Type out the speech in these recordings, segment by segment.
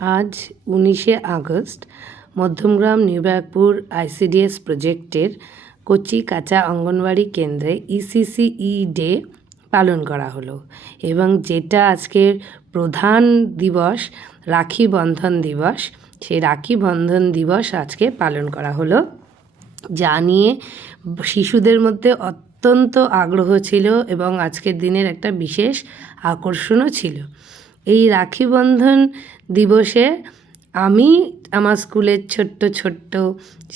আজ 19শে August Madhyamgram New Barrackpore ICDS প্রজেক্টের কচি কাঁচা অঙ্গনওয়াড়ি কেন্দ্রে ইসিসিই ডে পালন করা হলো এবং যেটা আজকের প্রধান দিবস রাখি বন্ধন দিবস, সেই রাখি বন্ধন দিবস আজকে পালন করা হলো, যা নিয়ে শিশুদের মধ্যে অত্যন্ত আগ্রহ ছিল এবং আজকের দিনের একটা বিশেষ আকর্ষণও ছিল। এই রাখি বন্ধন দিবসে আমি আমার স্কুলের ছোট্ট ছোট্ট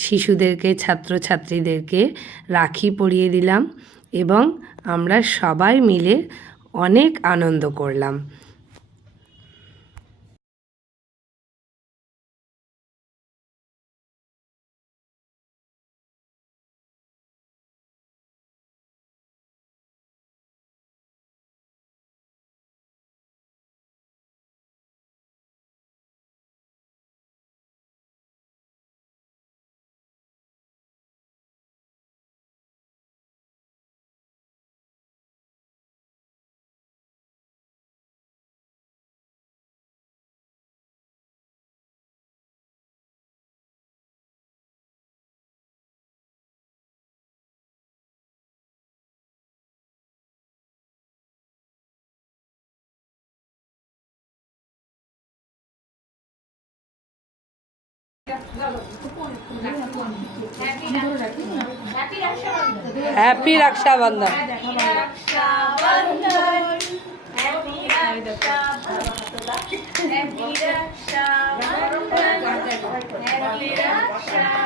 শিশুদেরকে, ছাত্রছাত্রীদেরকে রাখি পরিয়ে দিলাম এবং আমরা সবাই মিলে অনেক আনন্দ করলাম। Happy Rakshabandhan. Happy Raksha Bandhan.